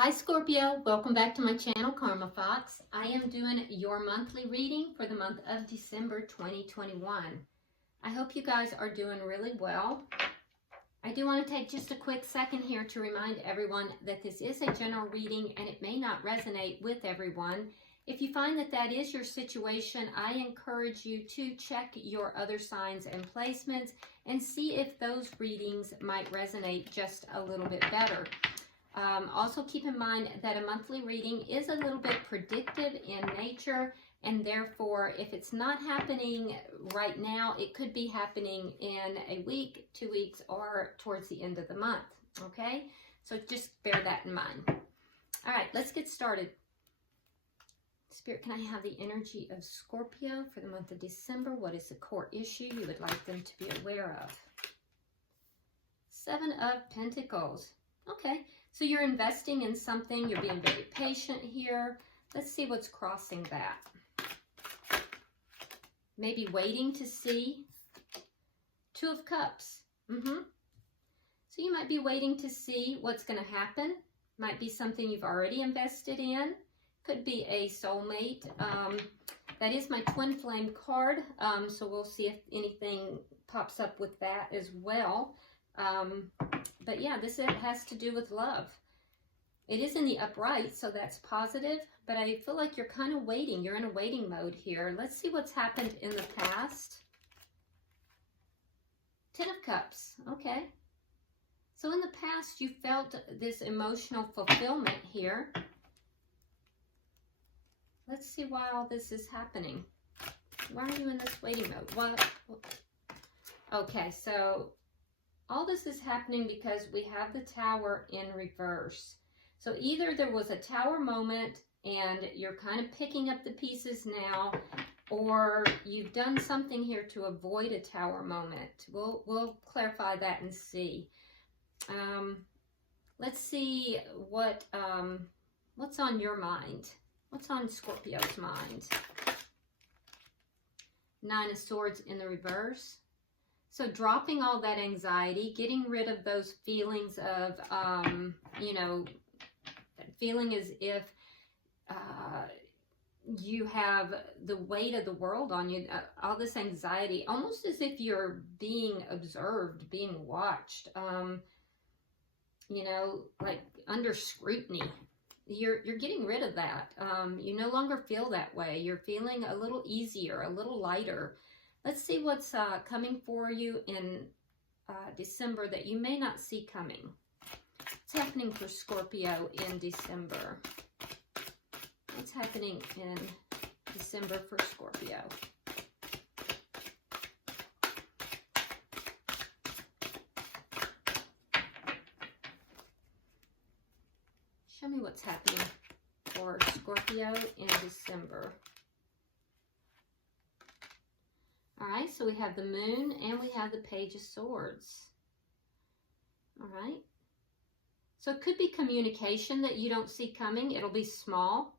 Hi Scorpio, welcome back to my channel, Karma Fox. I am doing your monthly reading for the month of December 2021. I hope you guys are doing really well. I do want to take just a quick second here to remind everyone that this is a general reading and it may not resonate with everyone. If you find that that is your situation, I encourage you to check your other signs and placements and see if those readings might resonate just a little bit better. Also keep in mind that a monthly reading is a little bit predictive in nature, and therefore if it's not happening right now, it could be happening in a week, 2 weeks, or towards the end of the month. Okay, so just bear that in mind. All right, let's get started. Spirit, can I have the energy of Scorpio for the month of December? What is the core issue you would like them to be aware of? 7 of Pentacles. Okay, so you're investing in something. You're being very patient here. Let's see what's crossing that. Maybe waiting to see. 2 of Cups. So you might be waiting to see what's going to happen. Might be something you've already invested in. Could be a soulmate. That is my twin flame card. So we'll see if anything pops up with that as well. But yeah, this has to do with love. It is in the upright, so that's positive, but I feel like you're kind of waiting. You're in a waiting mode here. Let's see what's happened in the past. 10 of Cups. Okay. So in the past, you felt this emotional fulfillment here. Let's see why all this is happening. Why are you in this waiting mode? What? Okay, so all this is happening because we have the Tower in reverse. So either there was a Tower moment and you're kind of picking up the pieces now, or you've done something here to avoid a Tower moment. We'll clarify that and see. Let's see what's on your mind. What's on Scorpio's mind? 9 of Swords in the reverse. So dropping all that anxiety, getting rid of those feelings of, feeling as if you have the weight of the world on you, all this anxiety, almost as if you're being observed, being watched, like under scrutiny. You're getting rid of that. You no longer feel that way. You're feeling a little easier, a little lighter. Let's see what's coming for you in December that you may not see coming. What's happening for Scorpio in December? What's happening in December for Scorpio? Show me what's happening for Scorpio in December. All right, so we have the Moon and we have the Page of Swords. All right. So it could be communication that you don't see coming. It'll be small.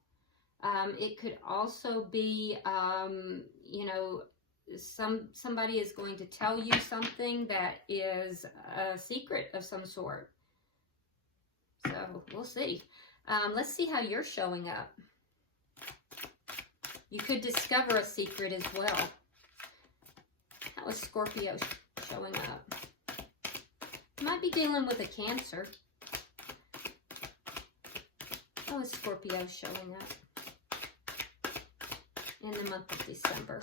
It could also be, somebody is going to tell you something that is a secret of some sort. So we'll see. Let's see how you're showing up. You could discover a secret as well. How is Scorpio showing up? You might be dealing with a Cancer. How is Scorpio showing up in the month of December?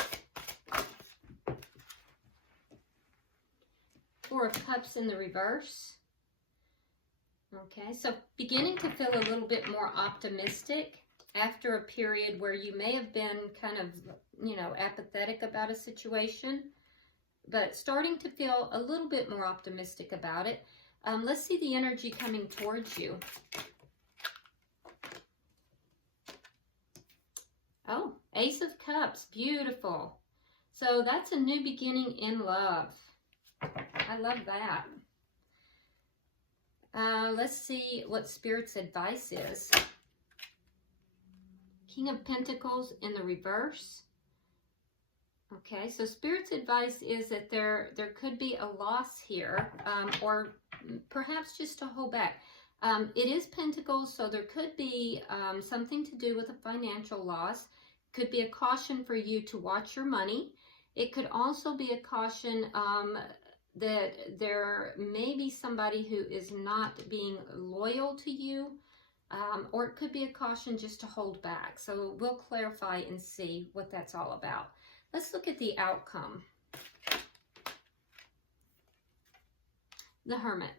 4 of Cups in the reverse. Okay, so beginning to feel a little bit more optimistic after a period where you may have been kind of, apathetic about a situation, but starting to feel a little bit more optimistic about it. Let's see the energy coming towards you. Oh, Ace of Cups, beautiful. So that's a new beginning in love. I love that. Let's see what Spirit's advice is. King of Pentacles in the reverse. Okay, so Spirit's advice is that there could be a loss here, or perhaps just to hold back. It is Pentacles, so there could be something to do with a financial loss. Could be a caution for you to watch your money. It could also be a caution that there may be somebody who is not being loyal to you, or it could be a caution just to hold back. So we'll clarify and see what that's all about. Let's look at the outcome. The Hermit.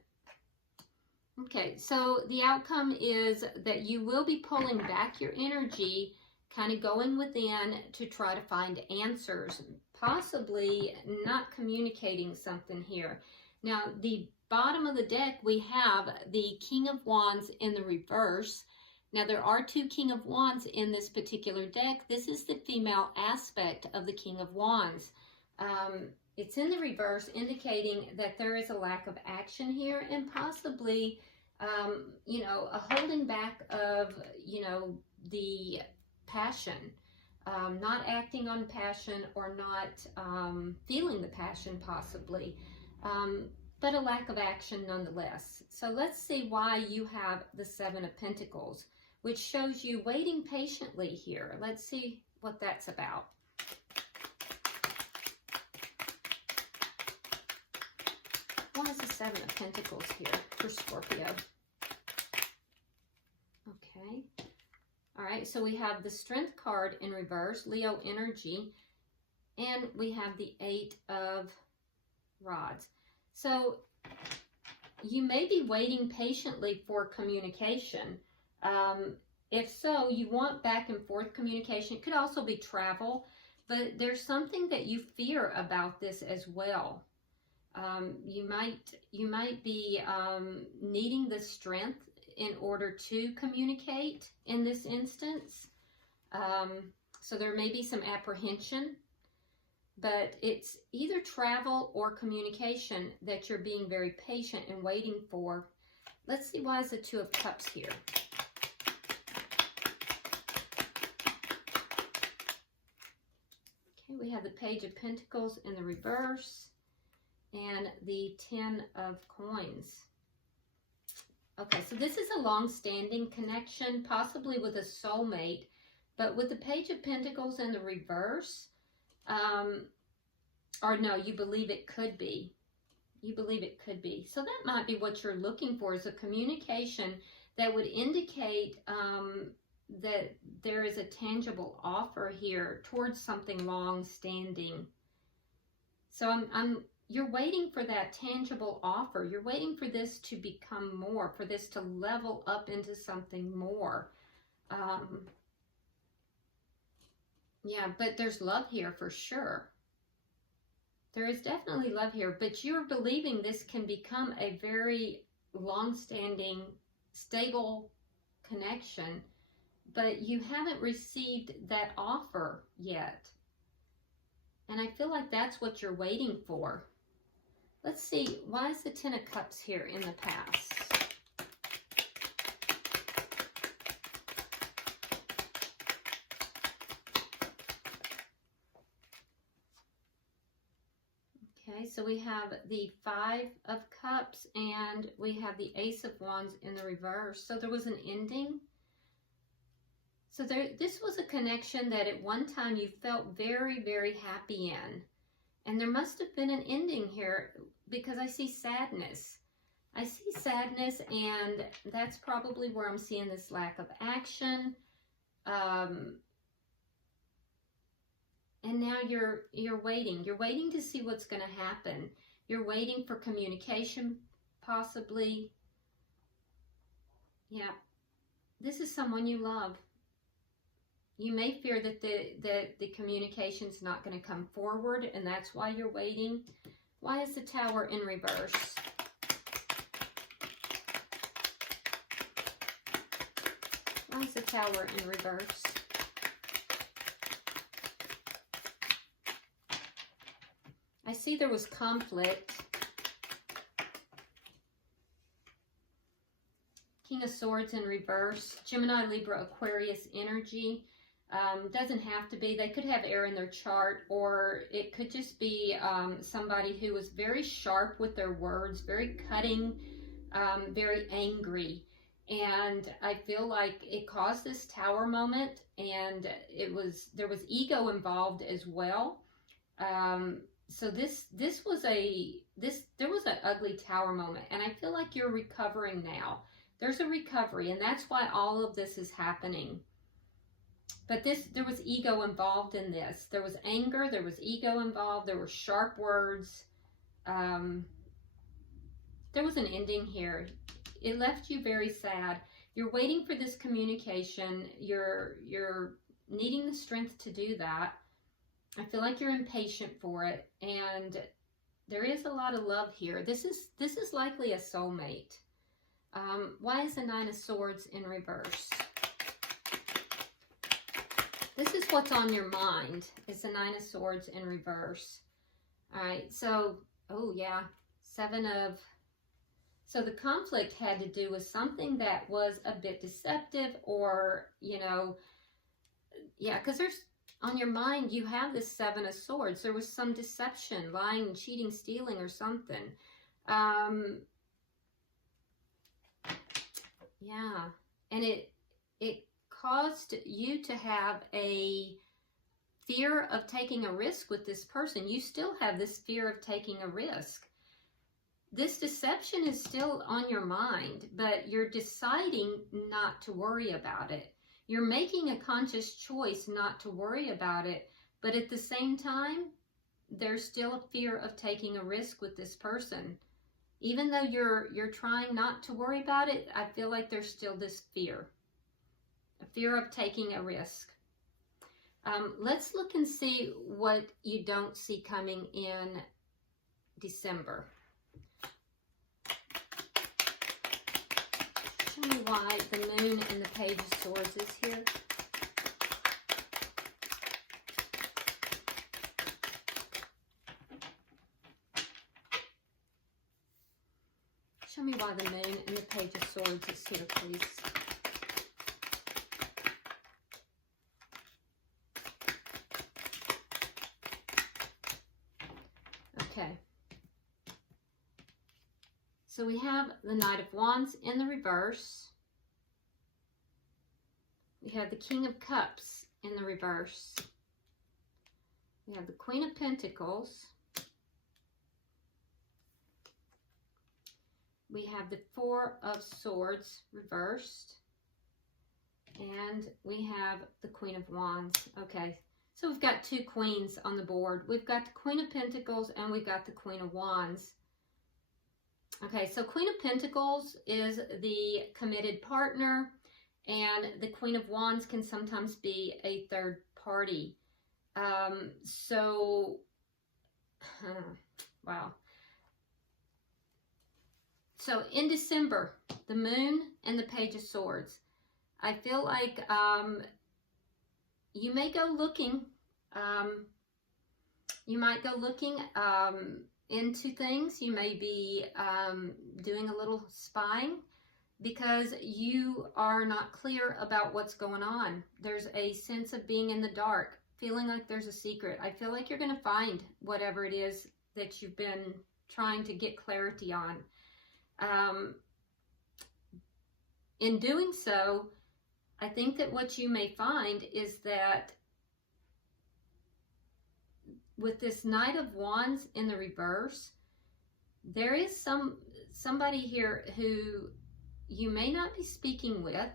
Okay, so the outcome is that you will be pulling back your energy, kind of going within to try to find answers, possibly not communicating something here. Now, the bottom of the deck, we have the King of Wands in the reverse. Now, there are two King of Wands in this particular deck. This is the female aspect of the King of Wands. It's in the reverse, indicating that there is a lack of action here and possibly, you know, a holding back of, you know, the passion, not acting on passion or not feeling the passion possibly, but a lack of action nonetheless. So let's see why you have the Seven of Pentacles, which shows you waiting patiently here. Let's see what that's about. Why is the Seven of Pentacles here for Scorpio? Okay. All right, so we have the Strength card in reverse, Leo energy, and we have the Eight of Rods. So you may be waiting patiently for communication. If so, you want back and forth communication. It could also be travel, but there's something that you fear about this as well. You might be needing the strength in order to communicate in this instance. So there may be some apprehension, but it's either travel or communication that you're being very patient and waiting for. Let's see, why is the Two of Cups here? Okay, we have the Page of Pentacles in the reverse and the Ten of Coins. Okay, so this is a long-standing connection, possibly with a soulmate, but with the Page of Pentacles in the reverse, or no, you believe it could be. You believe it could be. So that might be what you're looking for, is a communication that would indicate that there is a tangible offer here towards something long-standing. So you're waiting for that tangible offer. You're waiting for this to become more, for this to level up into something more. Yeah, but there's love here for sure. There is definitely love here, but you're believing this can become a very long-standing, stable connection, but you haven't received that offer yet. And I feel like that's what you're waiting for. Let's see, why is the Ten of Cups here in the past? Okay, so we have the Five of Cups and we have the Ace of Wands in the reverse. So there was an ending. So this was a connection that at one time you felt very, very happy in. And there must have been an ending here because I see sadness. I see sadness, and that's probably where I'm seeing this lack of action. And now you're waiting. You're waiting to see what's going to happen. You're waiting for communication, possibly. Yeah. This is someone you love. You may fear that the communication's not going to come forward, and that's why you're waiting. Why is the Tower in reverse? Why is the Tower in reverse? I see there was conflict. King of Swords in reverse. Gemini, Libra, Aquarius energy. Doesn't have to be. They could have air in their chart, or it could just be somebody who was very sharp with their words, very cutting, very angry. And I feel like it caused this tower moment, and there was ego involved as well. So there was an ugly tower moment, and I feel like you're recovering now. There's a recovery, and that's why all of this is happening. But there was ego involved in this. There was anger, there was ego involved, there were sharp words. There was an ending here. It left you very sad. You're waiting for this communication. You're needing the strength to do that. I feel like you're impatient for it, and there is a lot of love here. This is likely a soulmate. Why is the Nine of Swords in reverse? This is what's on your mind, is the Nine of Swords in reverse. All right, so, oh yeah, so the conflict had to do with something that was a bit deceptive, or, you know, yeah, because on your mind, you have this Seven of Swords. There was some deception, lying, cheating, stealing, or something. Yeah, and it caused you to have a fear of taking a risk with this person. You still have this fear of taking a risk. This deception is still on your mind, but you're deciding not to worry about it. You're making a conscious choice not to worry about it, but at the same time, there's still a fear of taking a risk with this person. Even though you're trying not to worry about it, I feel like there's still this fear. A fear of taking a risk. Let's look and see what you don't see coming in December. Show me why the Moon and the Page of Swords is here. Show me why the Moon and the Page of Swords is here, please. Okay. So we have the Knight of Wands in the reverse. We have the King of Cups in the reverse. We have the Queen of Pentacles. We have the Four of Swords reversed. And we have the Queen of Wands. Okay, so we've got two queens on the board. We've got the Queen of Pentacles and we've got the Queen of Wands. Okay, so Queen of Pentacles is the committed partner, and the Queen of Wands can sometimes be a third party. Wow. So in December, the Moon and the Page of Swords. I feel like you may go looking. You might go looking into things. You may be doing a little spying because you are not clear about what's going on. There's a sense of being in the dark, feeling like there's a secret. I feel like you're going to find whatever it is that you've been trying to get clarity on. In doing so, I think that what you may find is that with this Knight of Wands in the reverse, there is somebody here who you may not be speaking with,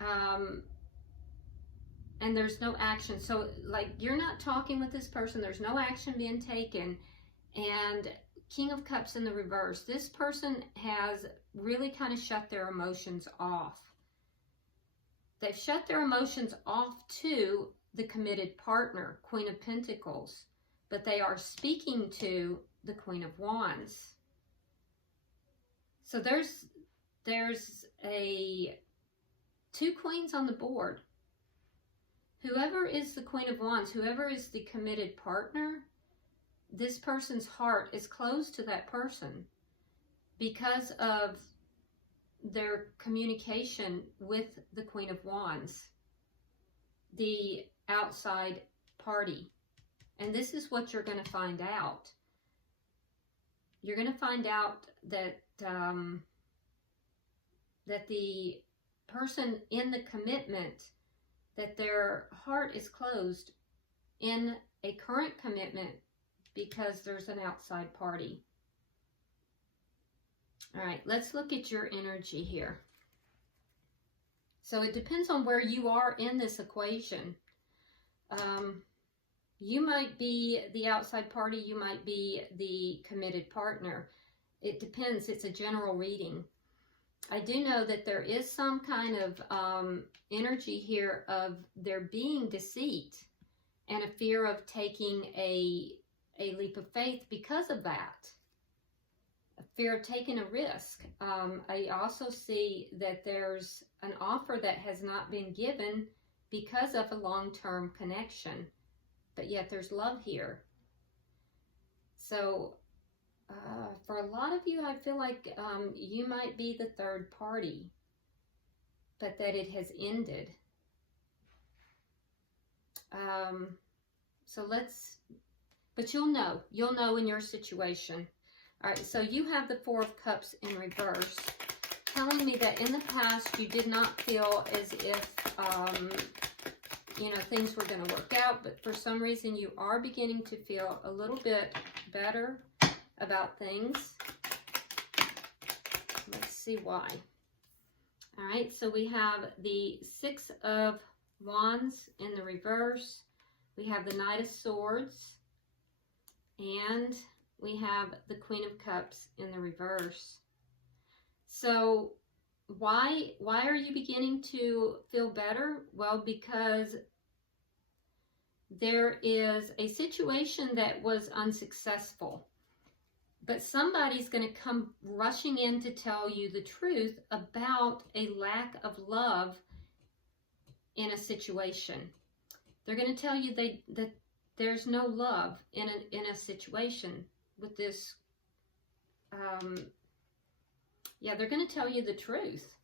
and there's no action. So like you're not talking with this person, there's no action being taken, and King of Cups in the reverse. This person has really kind of shut their emotions off. They've shut their emotions off to the committed partner, Queen of Pentacles, but they are speaking to the Queen of Wands. So there's two queens on the board. Whoever is the Queen of Wands, whoever is the committed partner, this person's heart is closed to that person because of their communication with the Queen of Wands, the outside party. And this is what you're going to find out. You're going to find out that that the person in the commitment, that their heart is closed in a current commitment because there's an outside party. All right, let's look at your energy here. So it depends on where you are in this equation. You might be the outside party, you might be the committed partner. It depends, it's a general reading. I do know that there is some kind of energy here of there being deceit and a fear of taking a leap of faith because of that. A fear of taking a risk. I also see that there's an offer that has not been given because of a long-term connection, but yet there's love here. So for a lot of you, I feel like you might be the third party, but that it has ended. But you'll know in your situation. All right, so you have the Four of Cups in reverse, telling me that in the past you did not feel as if, you know, things were going to work out, but for some reason you are beginning to feel a little bit better about things. Let's see why. All right, so we have the Six of Wands in the reverse. We have the Knight of Swords, and we have the Queen of Cups in the reverse. So why are you beginning to feel better? Well, because there is a situation that was unsuccessful, but somebody's going to come rushing in to tell you the truth about a lack of love in a situation. They're going to tell you that there's no love in a situation with this. Yeah, they're going to tell you the truth.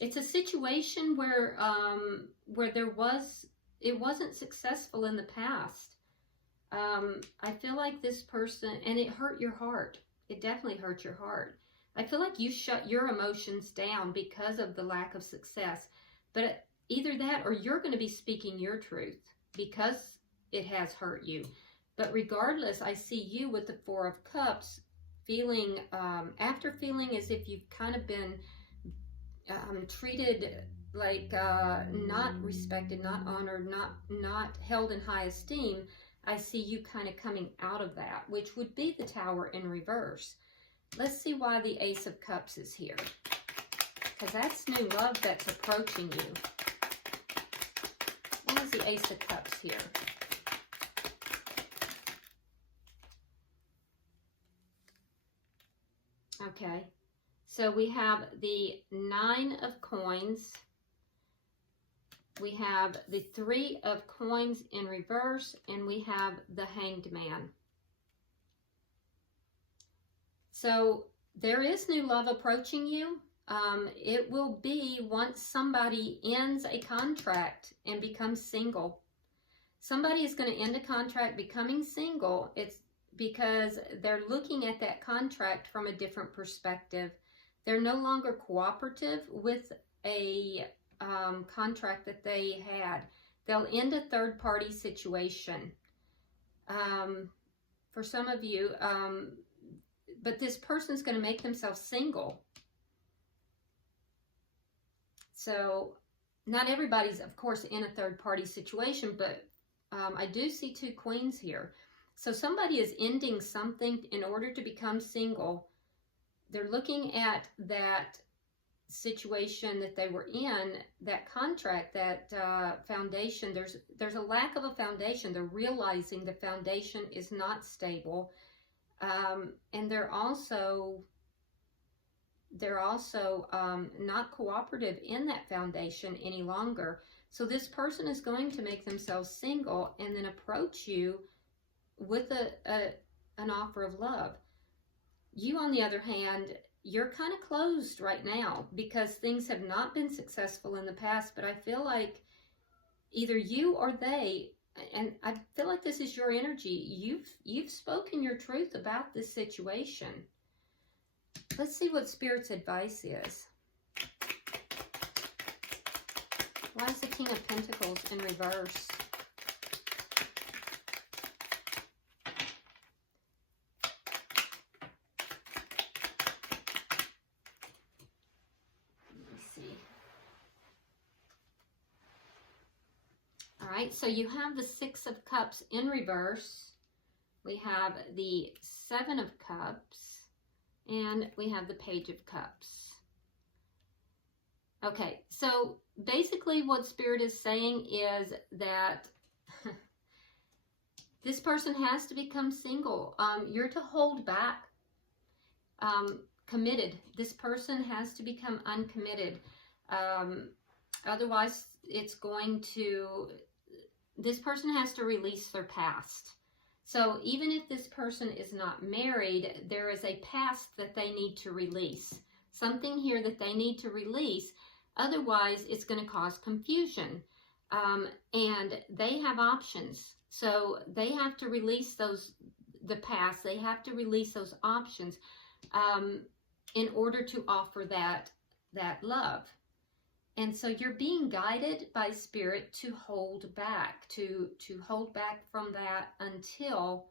It's a situation where it wasn't successful in the past. I feel like this person, and it hurt your heart. It definitely hurt your heart. I feel like you shut your emotions down because of the lack of success. But either that or you're going to be speaking your truth because it has hurt you. But regardless, I see you with the Four of Cups feeling, after feeling as if you've kind of been treated like not respected, not honored, not held in high esteem. I see you kind of coming out of that, which would be the Tower in reverse. Let's see why the Ace of Cups is here. Because that's new love that's approaching you. Why is the Ace of Cups here? Okay. So we have the Nine of Coins. We have the Three of Coins in reverse, and we have the Hanged Man. So there is new love approaching you. It will be once somebody ends a contract and becomes single. Somebody is going to end a contract becoming single. It's because they're looking at that contract from a different perspective. They're no longer cooperative with a contract that they had. They'll end a third-party situation. For some of you, but this person's going to make themselves single. So not everybody's, of course, in a third-party situation, but I do see two queens here. So somebody is ending something in order to become single. They're looking at that situation that they were in, that contract, that foundation. There's a lack of a foundation. They're realizing the foundation is not stable, and they're also not cooperative in that foundation any longer. So this person is going to make themselves single and then approach you with an offer of love. You, on the other hand, you're kind of closed right now because things have not been successful in the past, but I feel like either you or they, and I feel like this is your energy, you've spoken your truth about this situation. Let's see what Spirit's advice is. Why is the King of Pentacles in reverse? Let me see. All right, so you have the Six of Cups in reverse. We have the Seven of Cups. And we have the Page of Cups. Okay, so basically what Spirit is saying is that this person has to become single. You're to hold back. Committed. This person has to become uncommitted. Otherwise, it's going to... This person has to release their past. So even if this person is not married, there is a past that they need to release. Something here that they need to release. Otherwise, it's going to cause confusion. And they have options. So they have to release the past. They have to release those options in order to offer that love. And so you're being guided by Spirit to hold back, to hold back from that until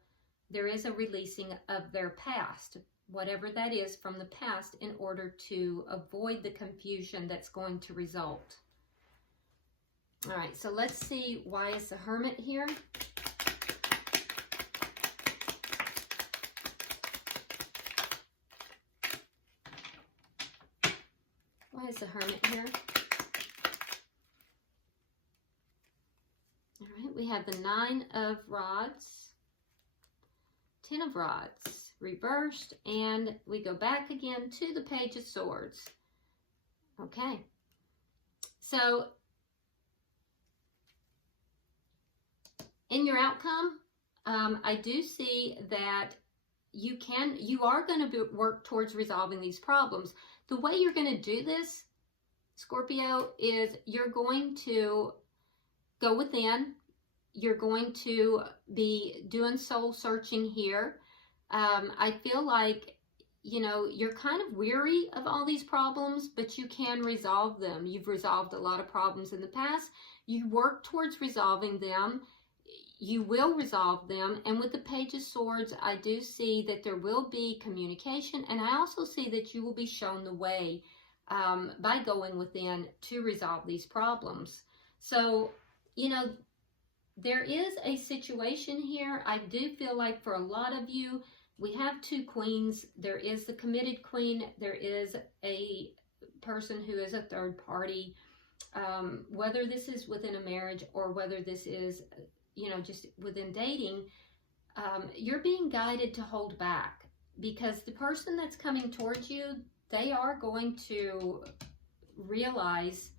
there is a releasing of their past, whatever that is from the past, in order to avoid the confusion that's going to result. All right, so let's see, why is the Hermit here? Why is the Hermit here? All right, we have the Nine of Rods, Ten of Rods, reversed, and we go back again to the Page of Swords. Okay, so in your outcome, I do see that you are going to work towards resolving these problems. The way you're going to do this, Scorpio, is you're going to go within. You're going to be doing soul searching here. I feel like, you know, you're kind of weary of all these problems, but you can resolve them. You've resolved a lot of problems in the past. You work towards resolving them. You will resolve them. And with the Page of Swords, I do see that there will be communication. And I also see that you will be shown the way by going within to resolve these problems. So, you know, there is a situation here. I do feel like for a lot of you, we have two queens. There is the committed queen. There is a person who is a third party. Whether this is within a marriage or whether this is, you know, just within dating, you're being guided to hold back, because the person that's coming towards you, they are going to realize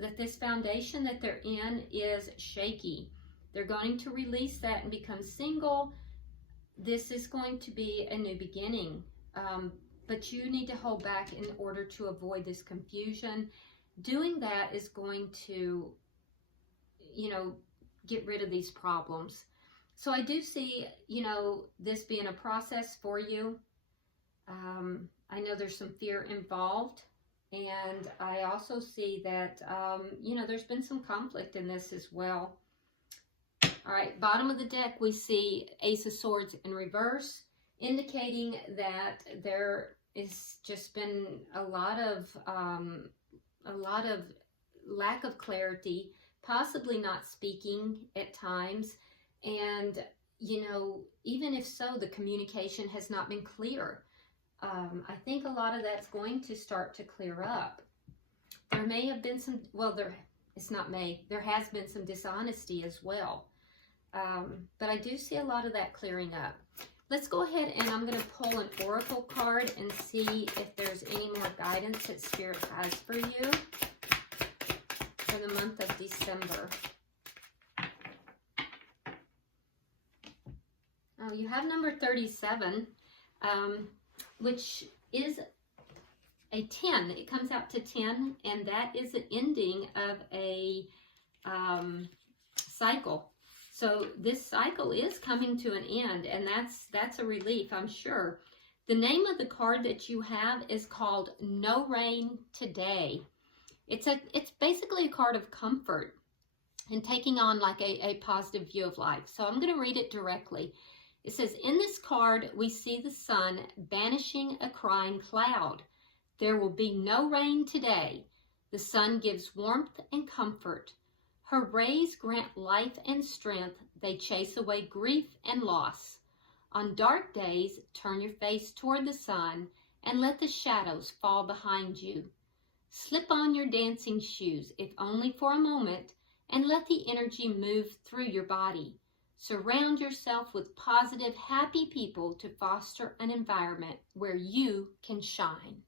that this foundation that they're in is shaky. They're going to release that and become single. This is going to be a new beginning, but you need to hold back in order to avoid this confusion. Doing that is going to, you know, get rid of these problems. So I do see, you know, this being a process for you. I know there's some fear involved. And I also see that, you know, there's been some conflict in this as well. All right, bottom of the deck, we see Ace of Swords in reverse, indicating that there has just been a lot of lack of clarity, possibly not speaking at times. And, you know, even if so, the communication has not been clear. I think a lot of that's going to start to clear up. There may have been some, well, there has been some dishonesty as well. But I do see a lot of that clearing up. Let's go ahead and I'm going to pull an oracle card and see if there's any more guidance that Spirit has for you for the month of December. Oh, you have number 37. Which is a 10. It comes out to 10, and that is the ending of a cycle. So this cycle is coming to an end, and that's a relief, I'm sure. The name of the card that you have is called No Rain Today. It's basically a card of comfort and taking on like a positive view of life. So I'm going to read it directly. It says, in this card, we see the sun banishing a crying cloud. There will be no rain today. The sun gives warmth and comfort. Her rays grant life and strength. They chase away grief and loss. On dark days, turn your face toward the sun and let the shadows fall behind you. Slip on your dancing shoes, if only for a moment, and let the energy move through your body. Surround yourself with positive, happy people to foster an environment where you can shine.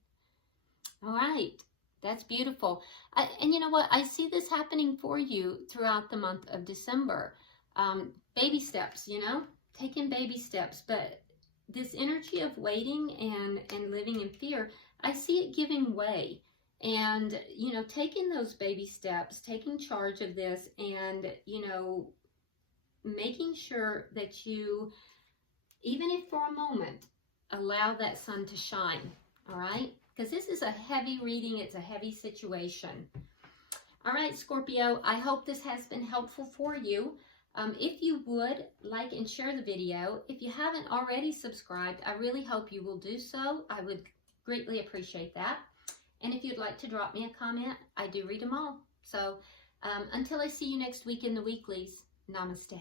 All right, that's beautiful. And you know what? I see this happening for you throughout the month of December. Baby steps, you know, taking baby steps. But this energy of waiting and living in fear, I see it giving way. And, you know, taking those baby steps, taking charge of this, and, you know, making sure that you, even if for a moment, allow that sun to shine, all right? Because this is a heavy reading. It's a heavy situation. All right, Scorpio, I hope this has been helpful for you. If you would, like and share the video. If you haven't already subscribed, I really hope you will do so. I would greatly appreciate that. And if you'd like to drop me a comment, I do read them all. So until I see you next week in the weeklies, namaste.